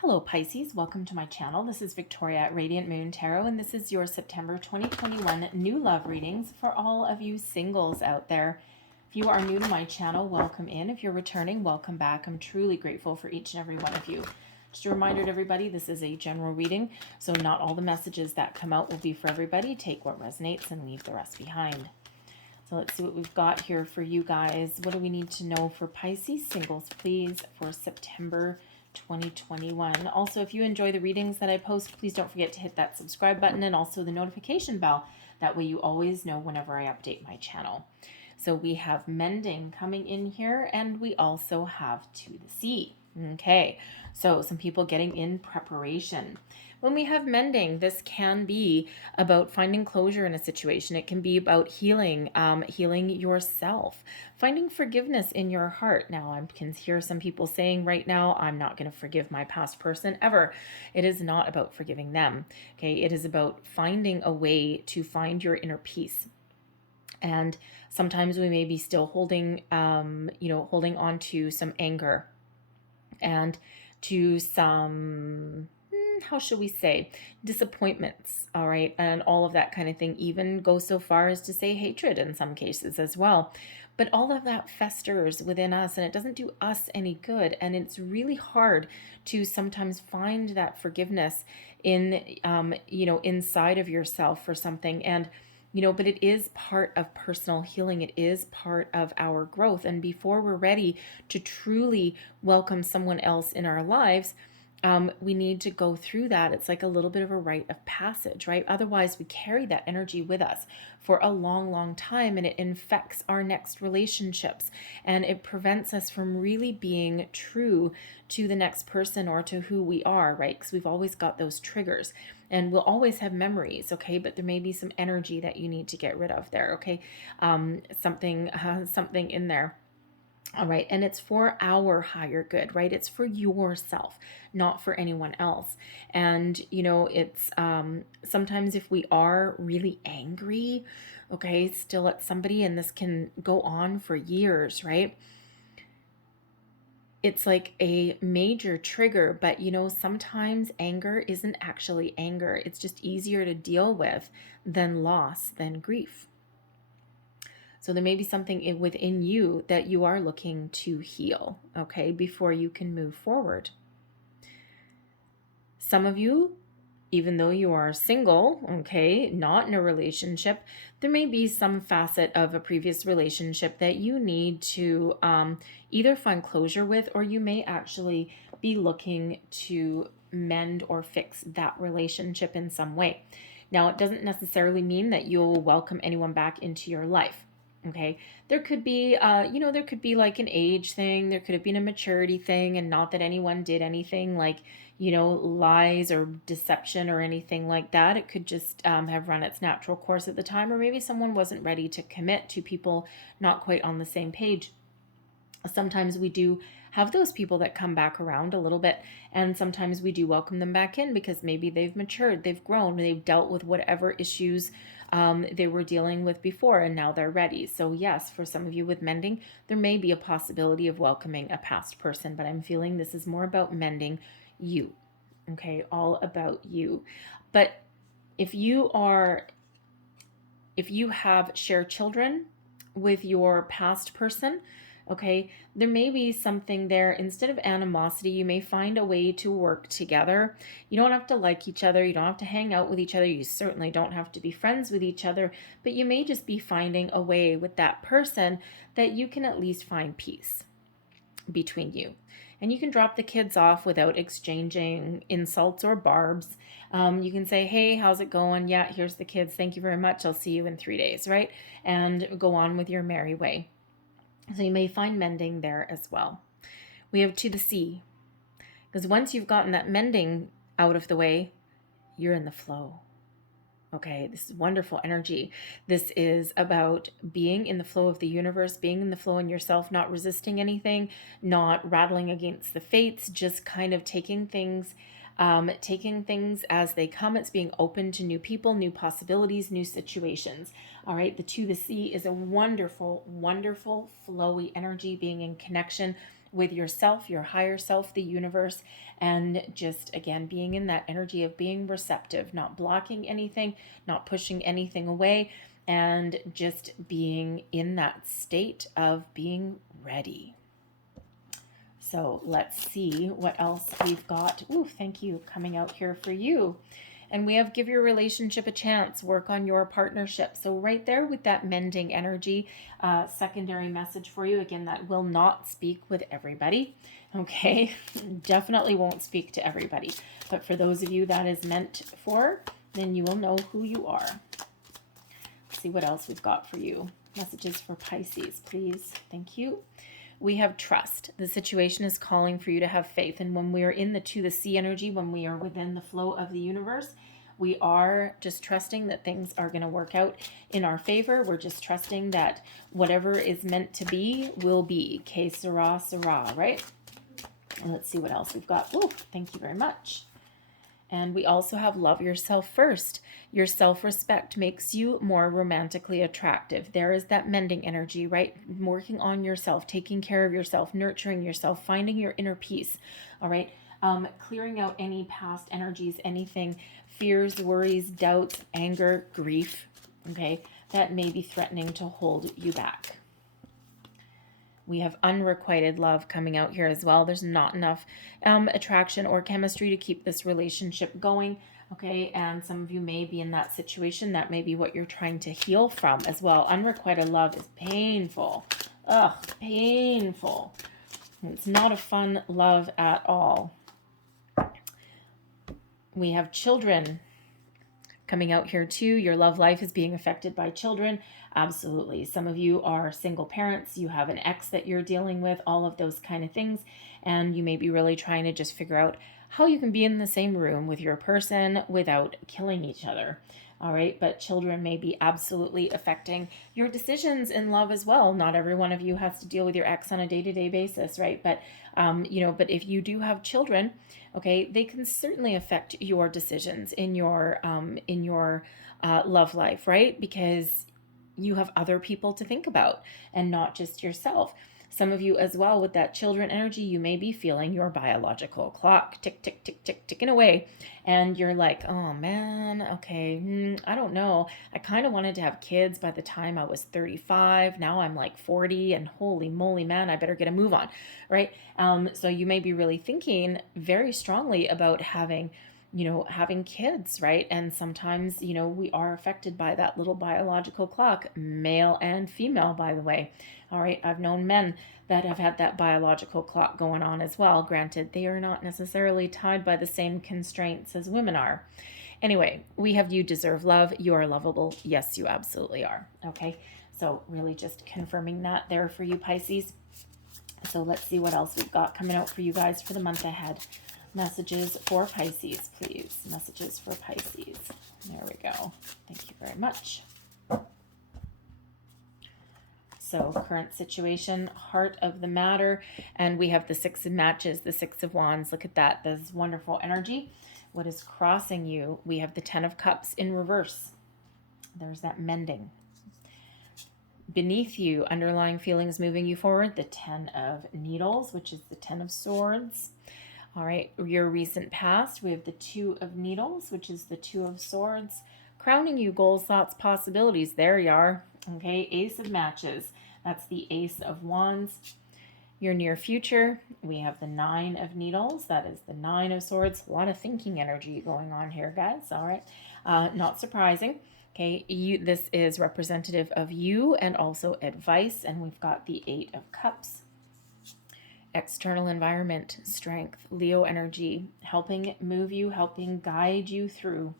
Hello Pisces, welcome to my channel. This is Victoria at Radiant Moon Tarot, and this is your September 2021 new love readings for all of you singles out there. If you are new to my channel, welcome in. If you're returning, welcome back. I'm truly grateful for each and every one of you. Just a reminder to everybody, this is a general reading, so not all the messages that come out will be for everybody. Take what resonates and leave the rest behind. So let's see what we've got here for you guys. What do we need to know for Pisces singles, please, for September 2021. Also, if you enjoy the readings that I post, please don't forget to hit that subscribe button and also the notification bell. That way you always know whenever I update my channel. So we have mending coming in here, and we also have to the sea. Okay, so some people getting in preparation. When we have mending, this can be about finding closure in a situation. It can be about healing, healing yourself, finding forgiveness in your heart. Now, I can hear some people saying right now, I'm not going to forgive my past person ever. It is not about forgiving them. Okay, it is about finding a way to find your inner peace. And sometimes we may be still holding, holding on to some anger and to some, how should we say, disappointments, all right, and all of that kind of thing. Even go so far as to say hatred in some cases as well. But all of that festers within us, and it doesn't do us any good. And it's really hard to sometimes find that forgiveness in, inside of yourself for something. And but it is part of personal healing. It is part of our growth. And before we're ready to truly welcome someone else in our lives, we need to go through that. It's like a little bit of a rite of passage, right? Otherwise, we carry that energy with us for a long, long time, and it infects our next relationships, and it prevents us from really being true to the next person or to who we are, right? Because we've always got those triggers, and we'll always have memories, okay? But there may be some energy that you need to get rid of there, okay? Something in there. All right. And it's for our higher good, right? It's for yourself, not for anyone else. And, it's sometimes if we are really angry, okay, still at somebody, and this can go on for years, right? It's like a major trigger, but sometimes anger isn't actually anger. It's just easier to deal with than loss, than grief. So there may be something within you that you are looking to heal, okay, before you can move forward. Some of you, even though you are single, okay, not in a relationship, there may be some facet of a previous relationship that you need to either find closure with, or you may actually be looking to mend or fix that relationship in some way. Now, it doesn't necessarily mean that you'll welcome anyone back into your life. Okay, there could be, there could be like an age thing. There could have been a maturity thing, and not that anyone did anything like, lies or deception or anything like that. It could just have run its natural course at the time, or maybe someone wasn't ready to commit, to people not quite on the same page. Sometimes we do have those people that come back around a little bit, and sometimes we do welcome them back in because maybe they've matured, they've grown, they've dealt with whatever issues they were dealing with before, and now they're ready. So yes, for some of you with mending, there may be a possibility of welcoming a past person, but I'm feeling this is more about mending you, okay, all about you. But if you have shared children with your past person, okay, there may be something there. Instead of animosity, you may find a way to work together. You don't have to like each other. You don't have to hang out with each other. You certainly don't have to be friends with each other, but you may just be finding a way with that person that you can at least find peace between you. And you can drop the kids off without exchanging insults or barbs. You can say, hey, how's it going? Yeah, here's the kids. Thank you very much. I'll see you in 3 days, right? And go on with your merry way. So you may find mending there as well. We have to the sea, because once you've gotten that mending out of the way, you're in the flow. Okay, this is wonderful energy. This is about being in the flow of the universe, being in the flow in yourself, not resisting anything, not rattling against the fates, just kind of taking things as they come. It's being open to new people, new possibilities, new situations. All right, the to the sea is a wonderful, wonderful, flowy energy, being in connection with yourself, your higher self, the universe, and just, again, being in that energy of being receptive, not blocking anything, not pushing anything away, and just being in that state of being ready. So let's see what else we've got. Ooh, thank you, coming out here for you. And we have give your relationship a chance, work on your partnership. So right there with that mending energy, secondary message for you. Again, that will not speak with everybody. Okay, definitely won't speak to everybody. But for those of you that is meant for, then you will know who you are. Let's see what else we've got for you. Messages for Pisces, please. Thank you. We have trust. The situation is calling for you to have faith. And when we are in the to the sea energy, when we are within the flow of the universe, we are just trusting that things are going to work out in our favor. We're just trusting that whatever is meant to be will be. Que sera, sera, right? And let's see what else we've got. Oh, thank you very much. And we also have love yourself first. Your self-respect makes you more romantically attractive. There is that mending energy, right? Working on yourself, taking care of yourself, nurturing yourself, finding your inner peace, all right? Clearing out any past energies, anything, fears, worries, doubts, anger, grief, okay, that may be threatening to hold you back. We have unrequited love coming out here as well. There's not enough attraction or chemistry to keep this relationship going, okay? And some of you may be in that situation. That may be what you're trying to heal from as well. Unrequited love is painful. Ugh, painful. It's not a fun love at all. We have children coming out here too. Your love life is being affected by children. Absolutely. Some of you are single parents. You have an ex that you're dealing with, all of those kind of things. And you may be really trying to just figure out how you can be in the same room with your person without killing each other. All right. But children may be absolutely affecting your decisions in love as well. Not every one of you has to deal with your ex on a day-to-day basis, right? But, but if you do have children, okay, they can certainly affect your decisions in your love life, right? Because you have other people to think about and not just yourself. Some of you as well with that children energy, you may be feeling your biological clock tick, tick, tick, tick, ticking away. And you're like, oh man, okay, I don't know. I kind of wanted to have kids by the time I was 35. Now I'm like 40 and holy moly, man, I better get a move on, right? So you may be really thinking very strongly about having kids, right? And sometimes, we are affected by that little biological clock, male and female, by the way. All right. I've known men that have had that biological clock going on as well. Granted, they are not necessarily tied by the same constraints as women are. Anyway, we have you deserve love. You are lovable. Yes, you absolutely are. Okay. So really just confirming that there for you, Pisces. So let's see what else we've got coming out for you guys for the month ahead. Messages for Pisces, please. Messages for Pisces. There we go. Thank you very much. So current situation, heart of the matter, and we have the Six of Matches, the Six of Wands. Look at that. This wonderful energy. What is crossing you? We have the Ten of Cups in reverse. There's that mending. Beneath you, underlying feelings moving you forward, the Ten of Needles, which is the Ten of Swords. All right, your recent past, we have the Two of Needles, which is the Two of Swords. Crowning you, goals, thoughts, possibilities. There you are. Okay, Ace of Matches. That's the Ace of Wands. Your near future, we have the Nine of Needles. That is the Nine of Swords. A lot of thinking energy going on here, guys. All right, not surprising. Okay, this is representative of you and also advice. And we've got the Eight of Cups. External environment, strength, Leo energy, helping move you, helping guide you through.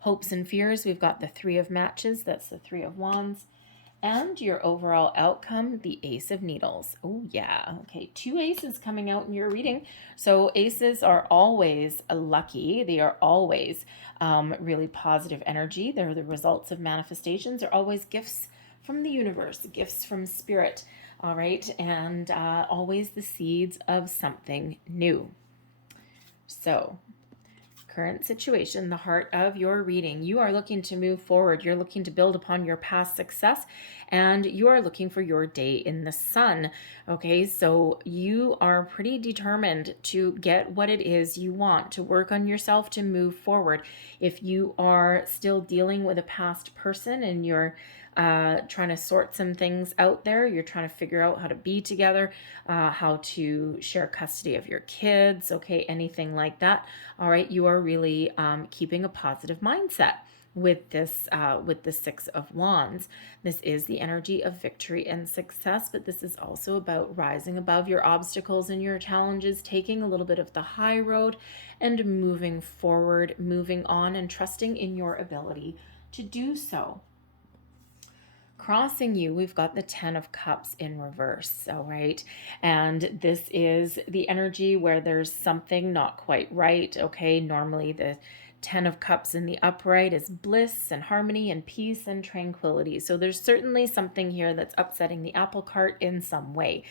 Hopes and fears, we've got the Three of Matches. That's the Three of Wands. And your overall outcome, the Ace of Needles. Oh, yeah. Okay, 2 aces coming out in your reading. So aces are always lucky. They are always really positive energy. They're the results of manifestations. They're always gifts from the universe, gifts from spirit. All right, and always the seeds of something new. So current situation, the heart of your reading. You are looking to move forward. You're looking to build upon your past success, and you are looking for your day in the sun. Okay, so you are pretty determined to get what it is you want, to work on yourself, to move forward. If you are still dealing with a past person and you're trying to sort some things out there, you're trying to figure out how to be together, how to share custody of your kids, okay, anything like that. All right, you are really keeping a positive mindset with the Six of Wands. This is the energy of victory and success, but this is also about rising above your obstacles and your challenges, taking a little bit of the high road and moving forward, moving on, and trusting in your ability to do so. Crossing you, we've got the Ten of Cups in reverse, all right? And this is the energy where there's something not quite right, okay? Normally the Ten of Cups in the upright is bliss and harmony and peace and tranquility. So there's certainly something here that's upsetting the apple cart in some way.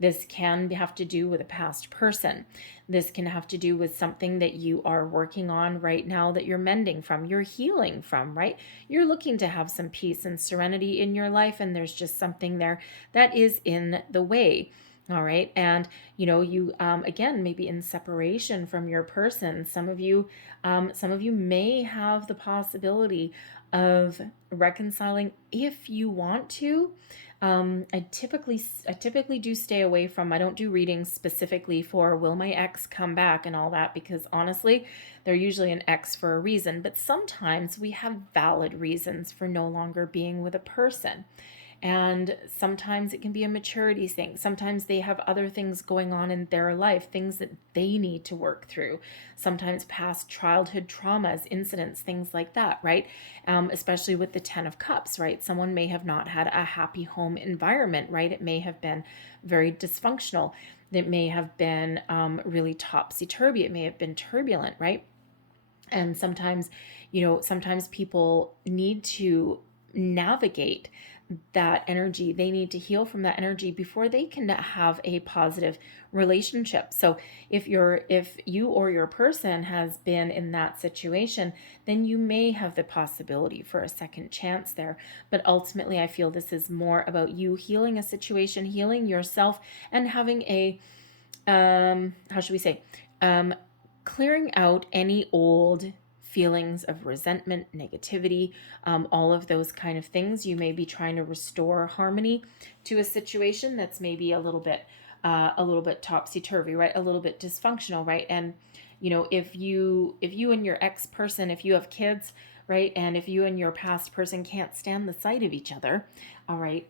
This can have to do with a past person. This can have to do with something that you are working on right now that you're mending from, you're healing from, right? You're looking to have some peace and serenity in your life, and there's just something there that is in the way. All right. And, you, again, maybe in separation from your person, some of you may have the possibility of reconciling if you want to. I typically do stay away from, I don't do readings specifically for will my ex come back and all that, because honestly, they're usually an ex for a reason, but sometimes we have valid reasons for no longer being with a person. And sometimes it can be a maturity thing. Sometimes they have other things going on in their life, things that they need to work through. Sometimes past childhood traumas, incidents, things like that, right? Especially with the Ten of Cups, right? Someone may have not had a happy home environment, right? It may have been very dysfunctional. It may have been really topsy-turvy. It may have been turbulent, right? And sometimes, sometimes people need to navigate that energy. They need to heal from that energy before they can have a positive relationship. So if you or your person has been in that situation, then you may have the possibility for a second chance there. But ultimately, I feel this is more about you healing a situation, healing yourself, and having a how should we say, clearing out any old feelings of resentment, negativity, all of those kind of things. You may be trying to restore harmony to a situation that's maybe a little bit topsy-turvy, right? A little bit dysfunctional, right? And if you and your ex-person, if you have kids, right, and if you and your past person can't stand the sight of each other, all right,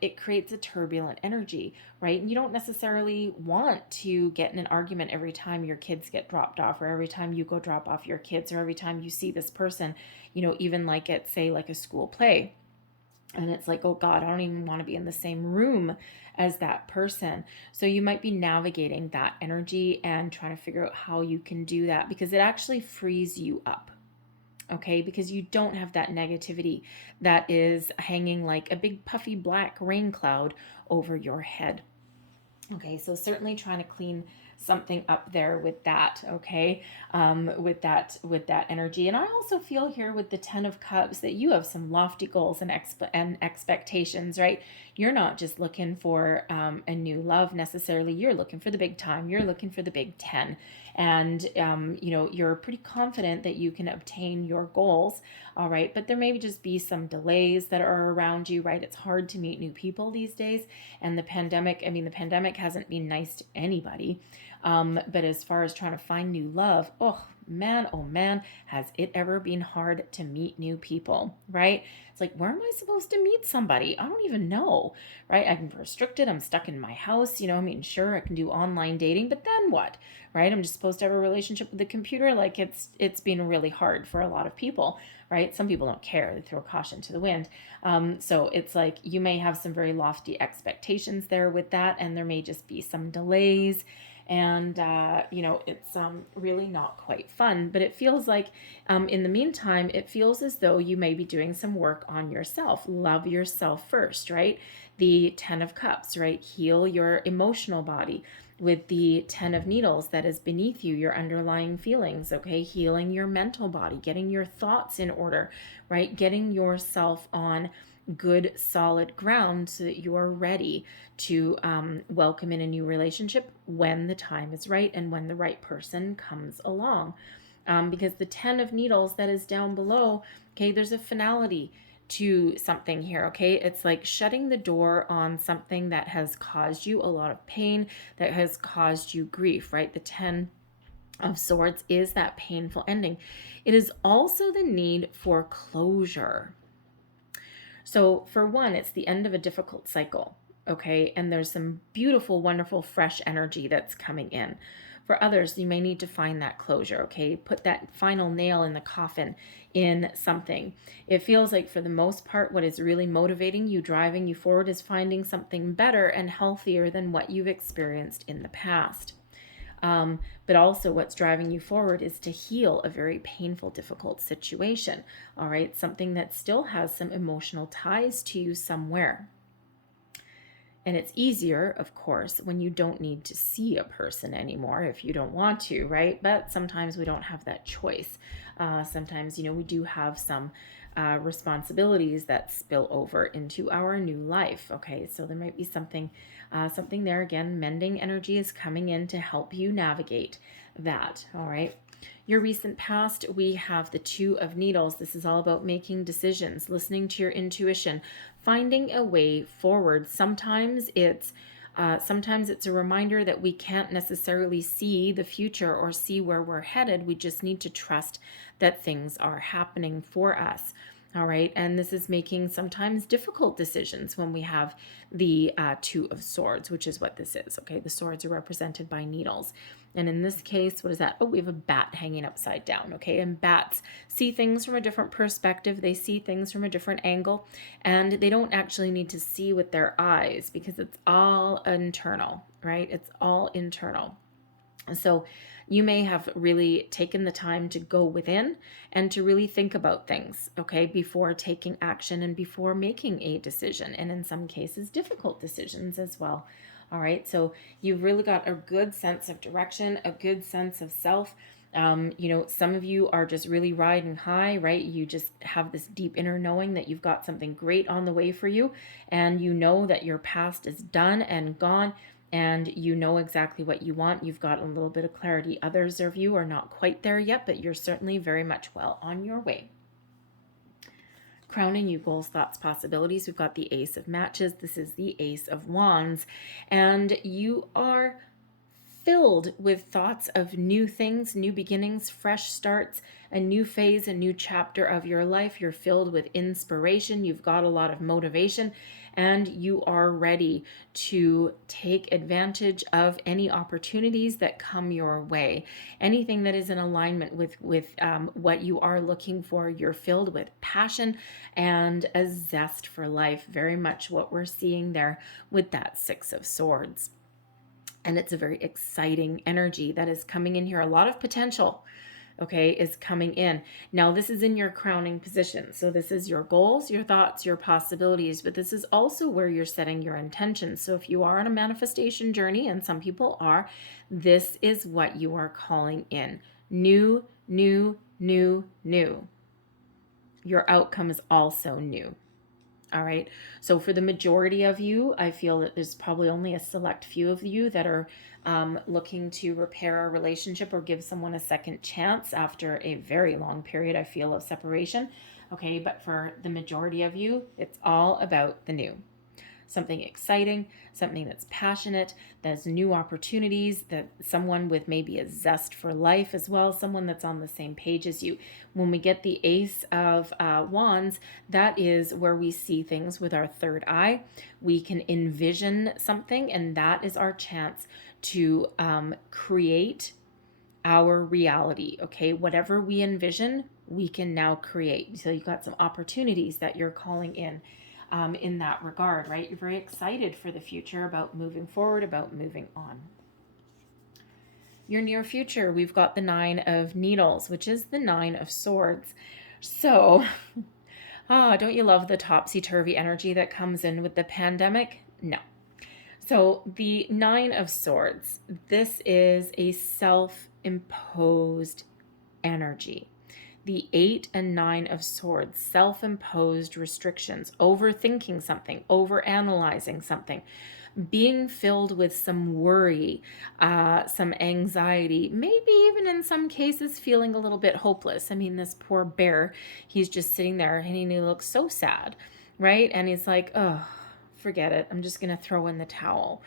it creates a turbulent energy, right? And you don't necessarily want to get in an argument every time your kids get dropped off, or every time you go drop off your kids, or every time you see this person, even like at, say, like a school play. And it's like, oh God, I don't even want to be in the same room as that person. So you might be navigating that energy and trying to figure out how you can do that, because it actually frees you up. Okay, because you don't have that negativity that is hanging like a big puffy black rain cloud over your head. Okay, so certainly trying to clean something up there with that, okay, with that energy. And I also feel here with the Ten of Cups that you have some lofty goals and expectations, right? You're not just looking for a new love necessarily. You're looking for the big time. You're looking for the big 10. And, you're pretty confident that you can obtain your goals, all right? But there may just be some delays that are around you, right? It's hard to meet new people these days. And the pandemic hasn't been nice to anybody. But as far as trying to find new love, oh man, has it ever been hard to meet new people, right? It's like, where am I supposed to meet somebody? I don't even know, right? I'm restricted. I'm stuck in my house. Sure, I can do online dating, but then what, right? I'm just supposed to have a relationship with the computer. Like it's been really hard for a lot of people, right? Some people don't care. They throw caution to the wind. So it's like you may have some very lofty expectations there with that, and there may just be some delays. And, it's really not quite fun, but it feels like in the meantime, it feels as though you may be doing some work on yourself. Love yourself first, right? The Ten of Cups, right? Heal your emotional body. with the 10 of Needles that is beneath you, your underlying feelings, okay? Healing your mental body, getting your thoughts in order, right? Getting yourself on good, solid ground so that you are ready to welcome in a new relationship when the time is right and when the right person comes along. Because the 10 of Needles that is down below, okay, there's a finality to something here, okay? It's like shutting the door on something that has caused you a lot of pain, that has caused you grief, right? The 10 of Swords is that painful ending. It is also the need for closure. So for one, it's the end of a difficult cycle, okay? And there's some beautiful, wonderful, fresh energy that's coming in. For others, you may need to find that closure, okay? Put that final nail in the coffin in something. It feels like for the most part, what is really motivating you, driving you forward is finding something better and healthier than what you've experienced in the past. But also what's driving you forward is to heal a very painful, difficult situation, all right? Something that still has some emotional ties to you somewhere. And it's easier, of course, when you don't need to see a person anymore if you don't want to, right? But sometimes we don't have that choice. Sometimes, we do have some responsibilities that spill over into our new life. Okay, so there might be something there. Again, mending energy is coming in to help you navigate that. All right. Your recent past, we have the 2 of Needles. This is all about making decisions, listening to your intuition, finding a way forward. Sometimes it's a reminder that we can't necessarily see the future or see where we're headed. We just need to trust that things are happening for us. All right. And this is making sometimes difficult decisions when we have the 2 of Swords, which is what this is. Okay. The swords are represented by needles. And in this case, what is that? Oh, we have a bat hanging upside down. Okay. And bats see things from a different perspective. They see things from a different angle, and they don't actually need to see with their eyes because it's all internal, right? It's all internal. So you may have really taken the time to go within and to really think about things, okay, before taking action and before making a decision, and in some cases, difficult decisions as well. All right, so you've really got a good sense of direction, a good sense of self. Some of you are just really riding high, right? You just have this deep inner knowing that you've got something great on the way for you, and you know that your past is done and gone, and you know exactly what you want. You've got a little bit of clarity. Others of you are not quite there yet, but you're certainly very much well on your way. Crowning you, goals, thoughts, possibilities. We've got the Ace of Matches. This is the Ace of Wands. And you are filled with thoughts of new things, new beginnings, fresh starts, a new phase, a new chapter of your life. You're filled with inspiration. You've got a lot of motivation, and you are ready to take advantage of any opportunities that come your way. Anything that is in alignment with what you are looking for. You're filled with passion and a zest for life. Very much what we're seeing there with that 6 of Swords. And it's a very exciting energy that is coming in here. A lot of potential, okay, is coming in. Now, this is in your crowning position. So this is your goals, your thoughts, your possibilities, but this is also where you're setting your intentions. So if you are on a manifestation journey, and some people are, this is what you are calling in. New, new, new, new. Your outcome is also new. All right. So for the majority of you, I feel that there's probably only a select few of you that are looking to repair a relationship or give someone a second chance after a very long period, I feel, of separation. Okay. But for the majority of you, it's all about the new. Something exciting, something that's passionate, that's new opportunities, that someone with maybe a zest for life as well, someone that's on the same page as you. When we get the Ace of Wands, that is where we see things with our third eye. We can envision something, and that is our chance to create our reality. Okay, whatever we envision, we can now create. So you've got some opportunities that you're calling in that regard, right? You're very excited for the future, about moving forward, about moving on. Your near future, we've got the 9 of Needles, which is the 9 of Swords. So, don't you love the topsy-turvy energy that comes in with the pandemic? No. So the Nine of Swords, this is a self-imposed energy. The 8 and 9 of Swords, self-imposed restrictions, overthinking something, overanalyzing something, being filled with some worry, some anxiety, maybe even in some cases feeling a little bit hopeless. I mean, this poor bear, he's just sitting there and he looks so sad, right? And he's like, oh, forget it. I'm just going to throw in the towel.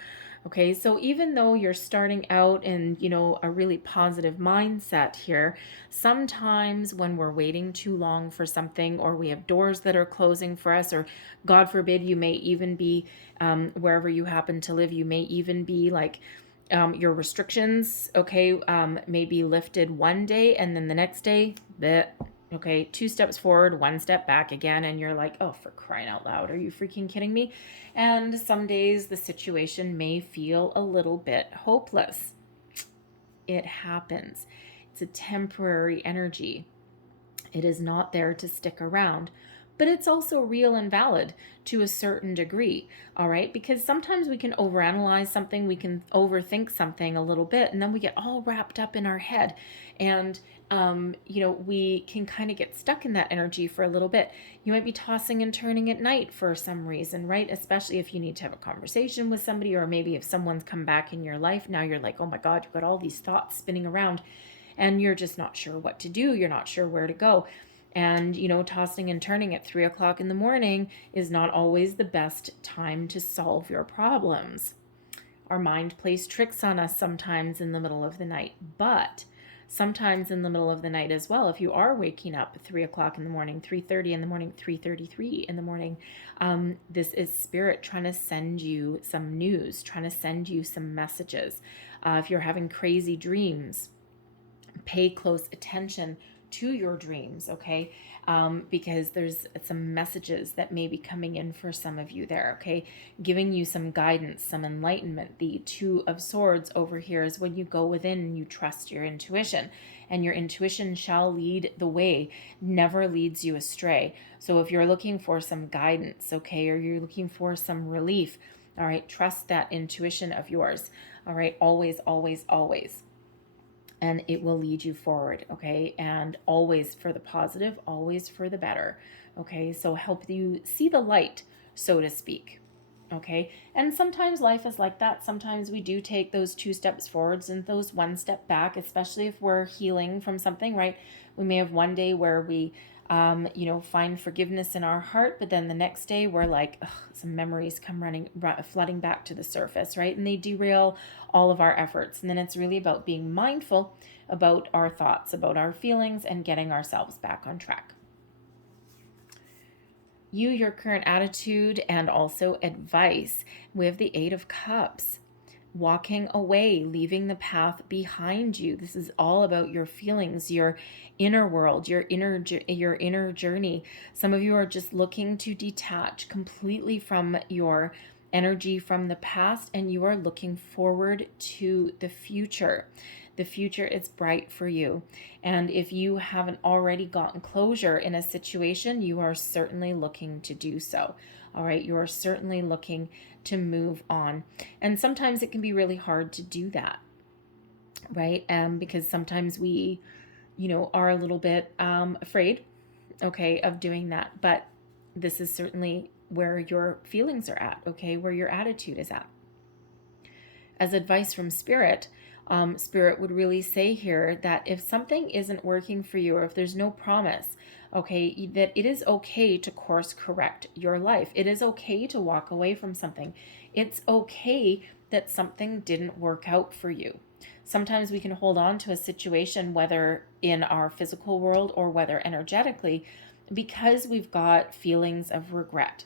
Okay, so even though you're starting out in, a really positive mindset here, sometimes when we're waiting too long for something, or we have doors that are closing for us, or God forbid, you may even be, wherever you happen to live, you may even be like, your restrictions, okay, may be lifted one day, and then the next day, okay, 2 steps forward, 1 step back again, and you're like, oh, for crying out loud, are you freaking kidding me? And some days the situation may feel a little bit hopeless. It happens. It's a temporary energy. It is not there to stick around, but it's also real and valid to a certain degree, all right? Because sometimes we can overanalyze something, we can overthink something a little bit, and then we get all wrapped up in our head. And, we can kind of get stuck in that energy for a little bit. You might be tossing and turning at night for some reason, right? Especially if you need to have a conversation with somebody, or maybe if someone's come back in your life, now you're like, oh my God, you've got all these thoughts spinning around and you're just not sure what to do. You're not sure where to go. And, tossing and turning at 3 o'clock in the morning is not always the best time to solve your problems. Our mind plays tricks on us sometimes in the middle of the night, but sometimes in the middle of the night as well, if you are waking up at 3 o'clock in the morning, 3:30 in the morning, 3:33 in the morning, this is spirit trying to send you some news, trying to send you some messages. If you're having crazy dreams, pay close attention to your dreams, okay? Because there's some messages that may be coming in for some of you there, okay? Giving you some guidance, some enlightenment. The 2 of Swords over here is when you go within and you trust your intuition, and your intuition shall lead the way, never leads you astray. So if you're looking for some guidance, okay, or you're looking for some relief, all right, trust that intuition of yours, all right? Always, always, always. And it will lead you forward, okay? And always for the positive, always for the better, okay? So help you see the light, so to speak, okay? And sometimes life is like that. Sometimes we do take those 2 steps forwards and those 1 step back, especially if we're healing from something, right? We may have one day where we, find forgiveness in our heart, but then the next day we're like, ugh, some memories come flooding back to the surface, right? And they derail all of our efforts. And then it's really about being mindful about our thoughts, about our feelings, and getting ourselves back on track. Your current attitude, and also advice. We have the 8 of Cups. Walking away, leaving the path behind you. This is all about your feelings, your inner world, your inner journey. Some of you are just looking to detach completely from your energy from the past, and you are looking forward to the future. The future is bright for you. And if you haven't already gotten closure in a situation, you are certainly looking to do so. All right, you are certainly looking to move on. And sometimes it can be really hard to do that, right? Because sometimes we, are a little bit afraid, okay, of doing that. But this is certainly where your feelings are at, okay, where your attitude is at. As advice from Spirit, Spirit would really say here that if something isn't working for you, or if there's no promise, okay, that it is okay to course correct your life. It is okay to walk away from something. It's okay that something didn't work out for you. Sometimes we can hold on to a situation, whether in our physical world or whether energetically, because we've got feelings of regret,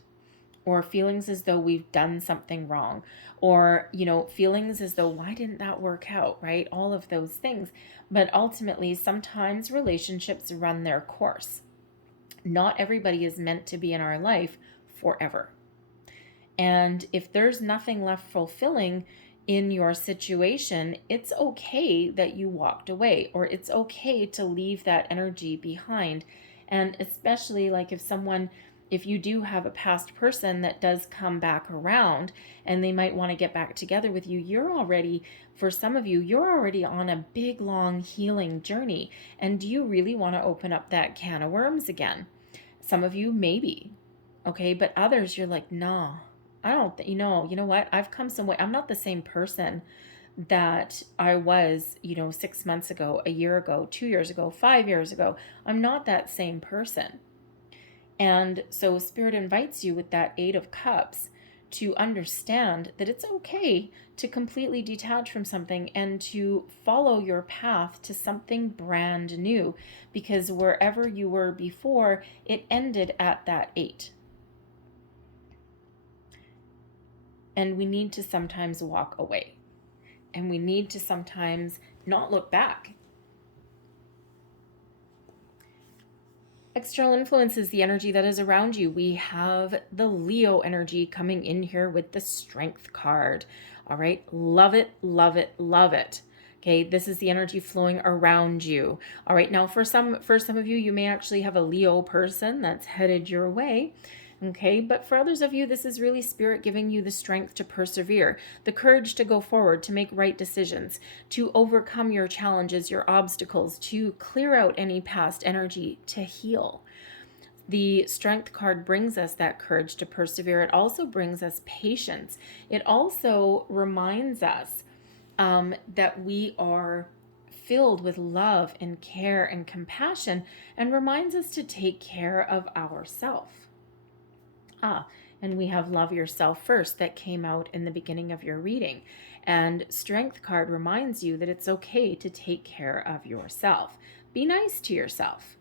or feelings as though we've done something wrong, or, feelings as though, why didn't that work out, right? All of those things. But ultimately, sometimes relationships run their course. Not everybody is meant to be in our life forever. And if there's nothing left fulfilling in your situation, it's okay that you walked away, or it's okay to leave that energy behind. And especially like if someone if you do have a past person that does come back around and they might want to get back together with you, you're already, for some of you, you're already on a big, long healing journey. And do you really want to open up that can of worms again? Some of you, maybe. Okay. But others, you're like, no, I don't, you know what? I've come some way. I'm not the same person that I was, 6 months ago, a year ago, 2 years ago, 5 years ago. I'm not that same person. And so Spirit invites you with that Eight of Cups to understand that it's okay to completely detach from something and to follow your path to something brand new, because wherever you were before, it ended at that 8. And we need to sometimes walk away, and we need to sometimes not look back. External influence is the energy that is around you. We have the Leo energy coming in here with the Strength card. All right. Love it, love it, love it. Okay. This is the energy flowing around you. All right. Now for some of you, you may actually have a Leo person that's headed your way. Okay, but for others of you, this is really Spirit giving you the strength to persevere, the courage to go forward, to make right decisions, to overcome your challenges, your obstacles, to clear out any past energy, to heal. The Strength card brings us that courage to persevere. It also brings us patience. It also reminds us that we are filled with love and care and compassion, and reminds us to take care of ourselves. And we have Love Yourself First that came out in the beginning of your reading. And Strength card reminds you that it's okay to take care of yourself. Be nice to yourself.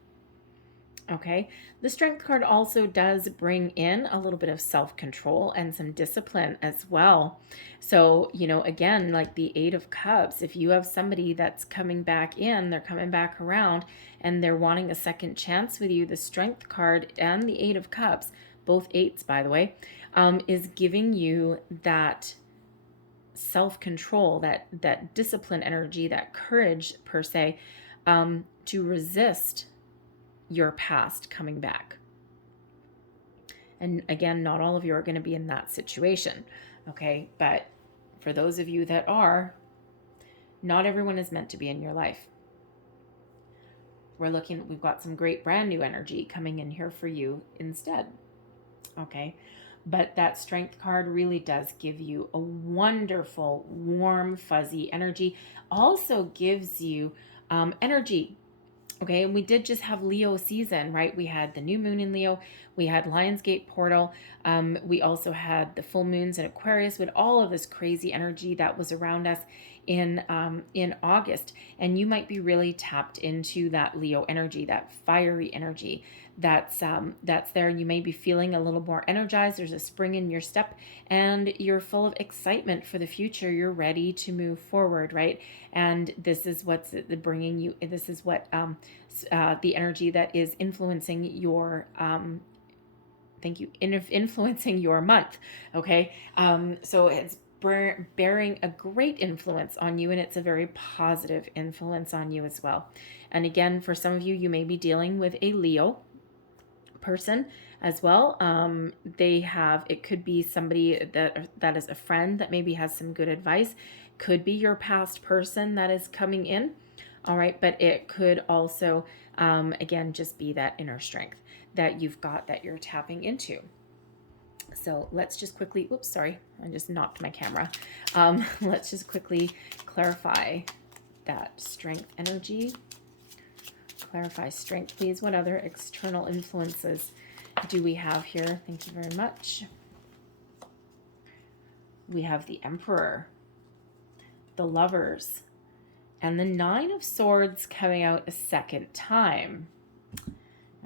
Okay. The Strength card also does bring in a little bit of self-control and some discipline as well. So, again, like the Eight of Cups, if you have somebody that's coming back in, they're coming back around and they're wanting a second chance with you, the Strength card and the Eight of Cups, both 8s, by the way, is giving you that self-control, that discipline energy, that courage per se, to resist your past coming back. And again, not all of you are going to be in that situation. Okay. But for those of you that are, not everyone is meant to be in your life. We've got some great brand new energy coming in here for you instead. Okay. But that Strength card really does give you a wonderful, warm, fuzzy energy. Also gives you energy. Okay. And we did just have Leo season, right? We had the new moon in Leo. We had Lionsgate portal. We also had the full moons in Aquarius with all of this crazy energy that was around us in August. And you might be really tapped into that Leo energy, that fiery energy that's there. And you may be feeling a little more energized. There's a spring in your step and you're full of excitement for the future. You're ready to move forward, right? And this is what's bringing you, this is what the energy that is influencing your influencing your month. Okay. So it's bearing a great influence on you, and it's a very positive influence on you as well. And again, for some of you, you may be dealing with a Leo person as well. It could be somebody that is a friend that maybe has some good advice. Could be your past person that is coming in. All right. But it could also, again, just be that inner strength that you've got that you're tapping into. So let's just quickly, oops, sorry, I just knocked my camera. Let's just quickly clarify that strength energy. Clarify strength, please. What other external influences do we have here? Thank you very much. We have the Emperor, the Lovers, and the Nine of Swords coming out a second time.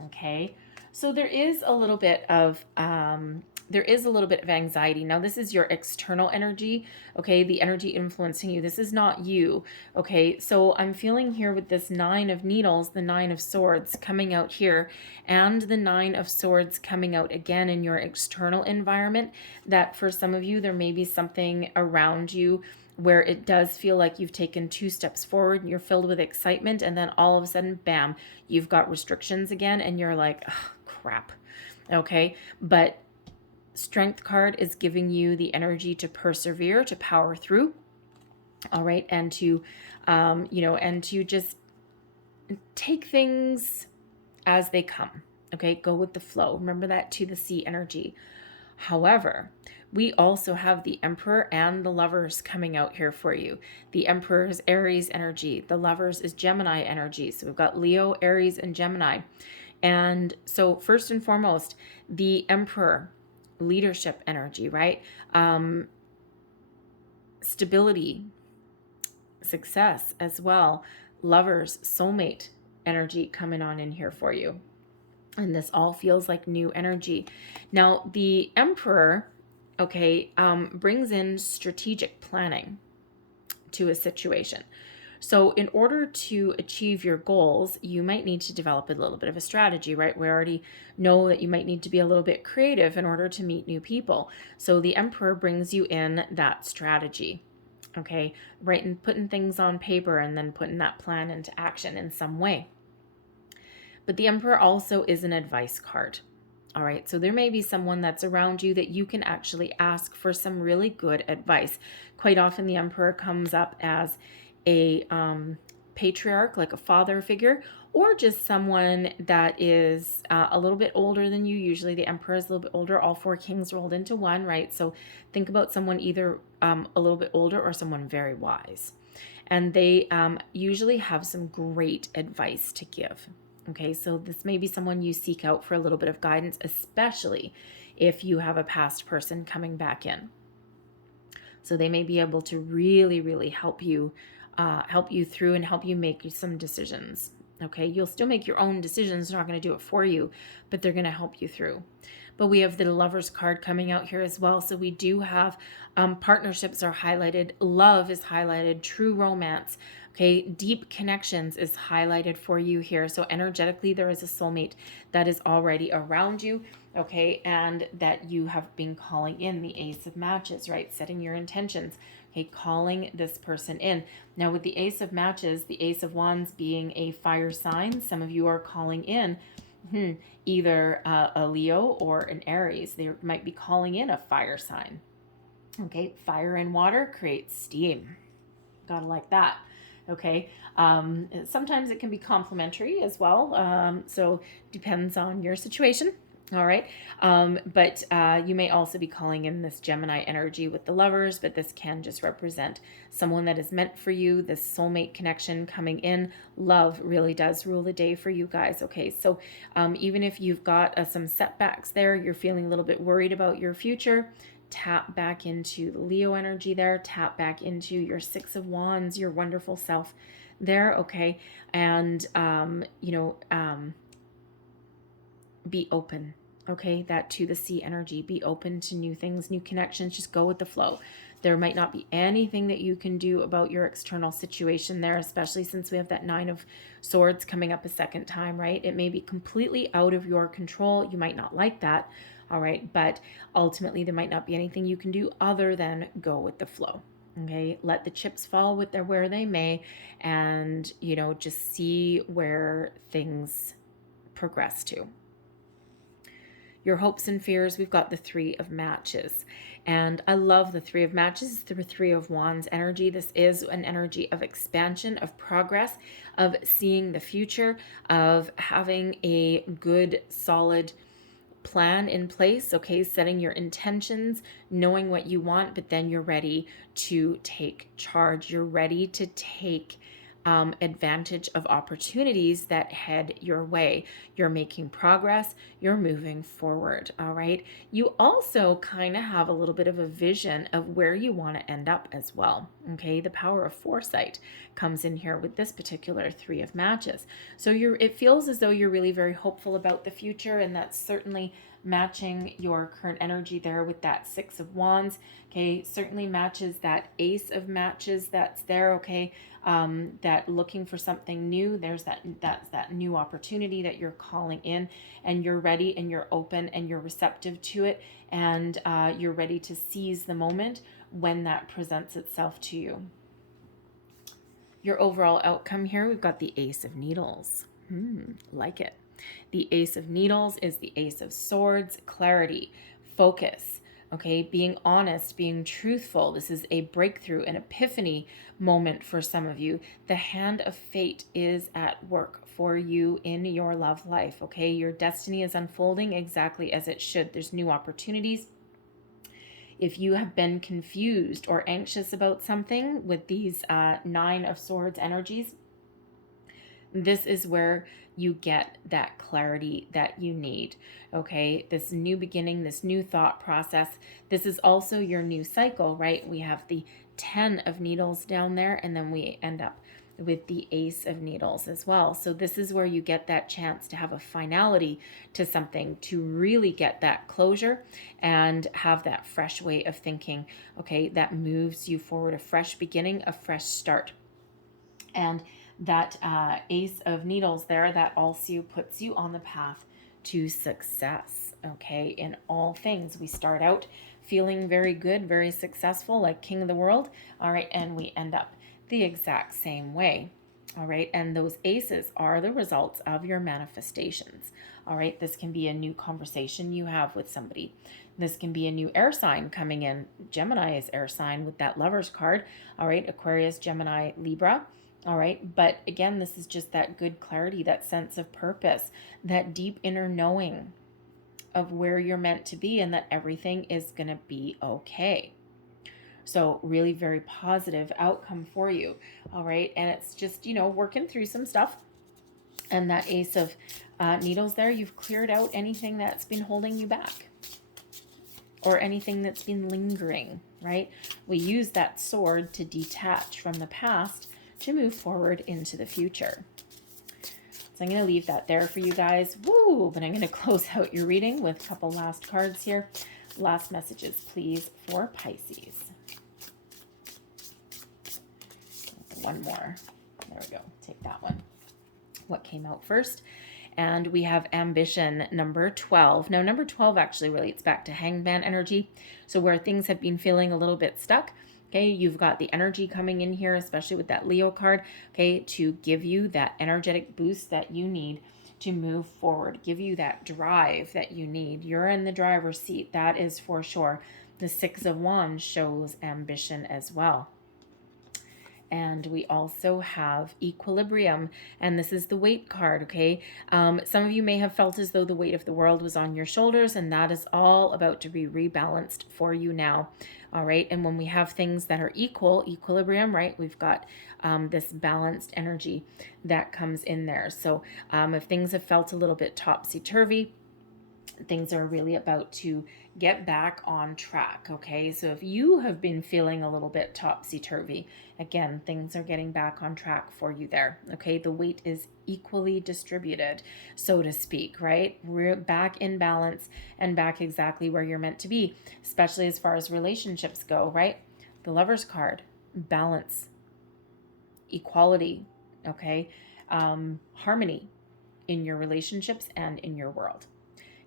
Okay, so there is a little bit of anxiety. Now, this is your external energy, okay? The energy influencing you. This is not you, okay? So I'm feeling here with this Nine of Needles, the Nine of Swords coming out here, and the Nine of Swords coming out again in your external environment, that for some of you, there may be something around you where it does feel like you've taken 2 steps forward and you're filled with excitement, and then all of a sudden, bam, you've got restrictions again, and you're like, oh, crap. Okay, but Strength card is giving you the energy to persevere, to power through. All right, and to, and to just take things as they come. Okay, go with the flow. Remember that to the sea energy. However, we also have the Emperor and the Lovers coming out here for you. The Emperor is Aries energy. The Lovers is Gemini energy. So we've got Leo, Aries, and Gemini. And so first and foremost, the Emperor, leadership energy, right? Stability, success as well. Lovers, soulmate energy coming on in here for you. And this all feels like new energy. Now, the Emperor, okay, brings in strategic planning to a situation. So in order to achieve your goals, you might need to develop a little bit of a strategy, right? We already know that you might need to be a little bit creative in order to meet new people. So the Emperor brings you in that strategy, okay? Writing, putting things on paper and then putting that plan into action in some way. But the Emperor also is an advice card. All right, so there may be someone that's around you that you can actually ask for some really good advice. Quite often the Emperor comes up as a patriarch, like a father figure, or just someone that is a little bit older than you. Usually the Emperor is a little bit older, all four kings rolled into one, right? So think about someone either a little bit older or someone very wise. And they usually have some great advice to give. Okay, so this may be someone you seek out for a little bit of guidance, especially if you have a past person coming back in. So they may be able to really, really help you through and help you make some decisions. Okay, you'll still make your own decisions. They're not going to do it for you, but they're going to help you through. But we have the Lovers card coming out here as well. So we do have partnerships are highlighted. Love is highlighted. True romance. Okay, deep connections is highlighted for you here. So energetically, there is a soulmate that is already around you. Okay, and that you have been calling in the Ace of Matches, right? Setting your intentions. Okay, calling this person in. Now with the Ace of Matches, the Ace of Wands being a fire sign, some of you are calling in either a Leo or an Aries. They might be calling in a fire sign. Okay, fire and water creates steam. Gotta like that. Okay, sometimes it can be complementary as well. So depends on your situation. All right. But you may also be calling in this Gemini energy with the Lovers, but this can just represent someone that is meant for you, this soulmate connection coming in. Love really does rule the day for you guys. Okay. So even if you've got some setbacks there, you're feeling a little bit worried about your future, tap back into the Leo energy there, tap back into your Six of Wands, your wonderful self there. Okay. And, be open. Okay, that to the sea energy. Be open to new things, new connections. Just go with the flow. There might not be anything that you can do about your external situation there, especially since we have that Nine of Swords coming up a second time, right? It may be completely out of your control. You might not like that, all right? But ultimately, there might not be anything you can do other than go with the flow. Okay, let the chips fall with where they may, and just see where things progress to. Your hopes and fears, we've got the Three of Matches. And I love the Three of Matches, the Three of Wands energy. This is an energy of expansion, of progress, of seeing the future, of having a good, solid plan in place. Okay, setting your intentions, knowing what you want, but then you're ready to take charge. You're ready to take advantage of opportunities that head your way. You're making progress. You're moving forward. All right. You also kind of have a little bit of a vision of where you want to end up as well. Okay. The power of foresight comes in here with this particular Three of Matches. So it feels as though you're really very hopeful about the future, and that's certainly matching your current energy there with that Six of Wands. Okay, certainly matches that Ace of Matches that's there. Okay, that looking for something new. There's that new opportunity that you're calling in, and you're ready and you're open and you're receptive to it, and you're ready to seize the moment when that presents itself to you. Your overall outcome here, we've got the Ace of Needles. Like it. The Ace of Needles is the Ace of Swords, clarity, focus, okay? Being honest, being truthful. This is a breakthrough, an epiphany moment for some of you. The hand of fate is at work for you in your love life, okay? Your destiny is unfolding exactly as it should. There's new opportunities. If you have been confused or anxious about something with these Nine of Swords energies, this is where you get that clarity that you need, okay? This new beginning, this new thought process. This is also your new cycle, right? We have the 10 of Needles down there, and then we end up with the Ace of Needles as well. So this is where you get that chance to have a finality to something, to really get that closure and have that fresh way of thinking, okay? That moves you forward, a fresh beginning, a fresh start. And that Ace of Needles there, that also puts you on the path to success, okay? In all things, we start out feeling very good, very successful, like king of the world, all right? And we end up the exact same way, all right? And those aces are the results of your manifestations, all right? This can be a new conversation you have with somebody. This can be a new air sign coming in. Gemini is air sign with that Lovers card, all right? Aquarius, Gemini, Libra, all right? But again, this is just that good clarity, that sense of purpose, that deep inner knowing of where you're meant to be and that everything is going to be okay. So really very positive outcome for you, all right? And it's just, you know, working through some stuff. And that Ace of Needles there, you've cleared out anything that's been holding you back or anything that's been lingering, right? We use that sword to detach from the past to move forward into the future. So I'm going to leave that there for you guys. Woo! But I'm going to close out your reading with a couple last cards here. Last messages, please, for Pisces. One more. There we go. Take that one. What came out first? And we have ambition, number 12. Now, number 12 actually relates back to hangman energy. So where things have been feeling a little bit stuck, okay, you've got the energy coming in here, especially with that Leo card, okay, to give you that energetic boost that you need to move forward, give you that drive that you need. You're in the driver's seat, that is for sure. The Six of Wands shows ambition as well. And we also have equilibrium, and this is the weight card, okay? Some of you may have felt as though the weight of the world was on your shoulders, and that is all about to be rebalanced for you now, all right? And when we have things that are equilibrium, right, we've got this balanced energy that comes in there. So if things have felt a little bit topsy-turvy, things are really about to get back on track, okay? So if you have been feeling a little bit topsy-turvy, again, things are getting back on track for you there, okay? The weight is equally distributed, so to speak, right? We're back in balance and back exactly where you're meant to be, especially as far as relationships go, right? The Lovers card, balance, equality, okay? Harmony in your relationships and in your world.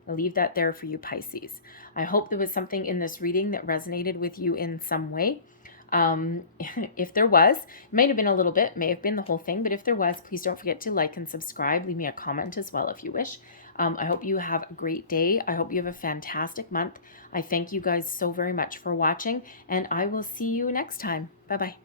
I'll leave that there for you, Pisces. I hope there was something in this reading that resonated with you in some way. If there was, it might have been a little bit, may have been the whole thing, but if there was, please don't forget to like and subscribe. Leave me a comment as well if you wish. I hope you have a great day. I hope you have a fantastic month. I thank you guys so very much for watching, and I will see you next time. Bye-bye.